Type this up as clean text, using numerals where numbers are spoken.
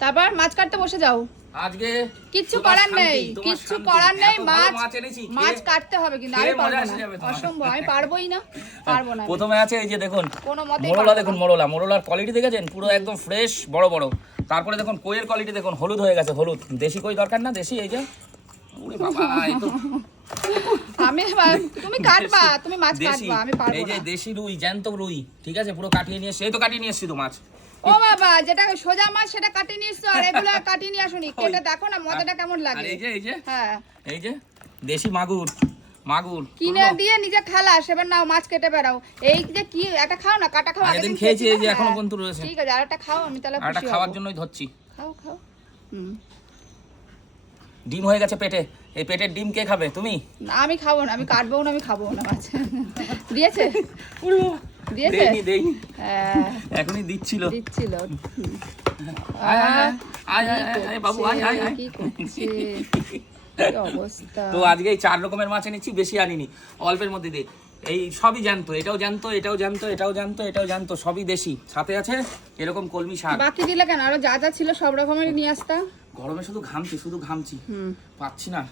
তারপর মাছ কাটতে বসে যাও। আজকে কিচ্ছু করার নেই, কিচ্ছু করার নেই। মাছ কাটতে হবে, কিন্তু আমি পারবো না, অসম্ভব, আমি পারবোই না, পারবো না। প্রথমে আছে এই যে দেখুন কোনো মতেই মোরলা, দেখুন মোরলার কোয়ালিটি দেখেছেন, পুরো একদম ফ্রেশ বড় বড়। তারপরে দেখুন কইয়ের কোয়ালিটি দেখুন, হলুদ হয়ে গেছে, হলুদ। দেশি কই দরকার না, দেশি এই যে। ওরে বাবা, এই তো তুমি কাটবা, তুমি মাছ কাটবা, আমি পারবো না। এই যে দেশি রুই, জ্যান্ত রুই, ঠিক আছে, পুরো কাটিয়ে নিয়ে এসে, এই তো কাটিয়ে নিয়ে এসেছি তো মাছ। ও বাবা, যেটা সোজা মাছ সেটা কাটিয়ে নিয়ে এসছো, আর এগুলো কাটিয়ে নিয়ে আসোনি। কেটে দেখো না মজাটা কেমন লাগে। আর এই যে হ্যাঁ, এই যে দেশি মাগুর কিনে দিয়ে নিজে খালাস, এবার নাও মাছ কেটে বেড়াও। এই যে কি একটা খাও না, কাটা খাও। আগের দিন খেয়েছি, এই যে এখনো পর্যন্ত রয়েছে। ঠিক আছে, আর একটা খাও, আমি তাহলে খুশি হব। খাওয়ার জন্যই ধরছি। খাও। ডিম হয়ে গেছে পেটে। এই পেটের ডিম কে খাবে? তুমি? না, আমি খাবো না, আমি কাটবো না, আমি খাবো না মাছ। দিয়েছে দেইনি। হ্যাঁ, এখনই দিচ্ছিল। আয় বাবু, আয়। কি করছে, কি অবস্থা। তো আজকে এই 4 রকমের মাছ এনেছি, বেশি আনিনি, অল্পের মধ্যে দিয়ে। এই সবই জ্যান্ত, এটাও জ্যান্ত, সবই দেশি। সাথে আছে এরকম কলমি শাক। বাকি দিলে কেন? আরো যা ছিল সব রকমের নিয়ে আসতা। গরমে শুধু ঘামছি, পাচ্ছি না।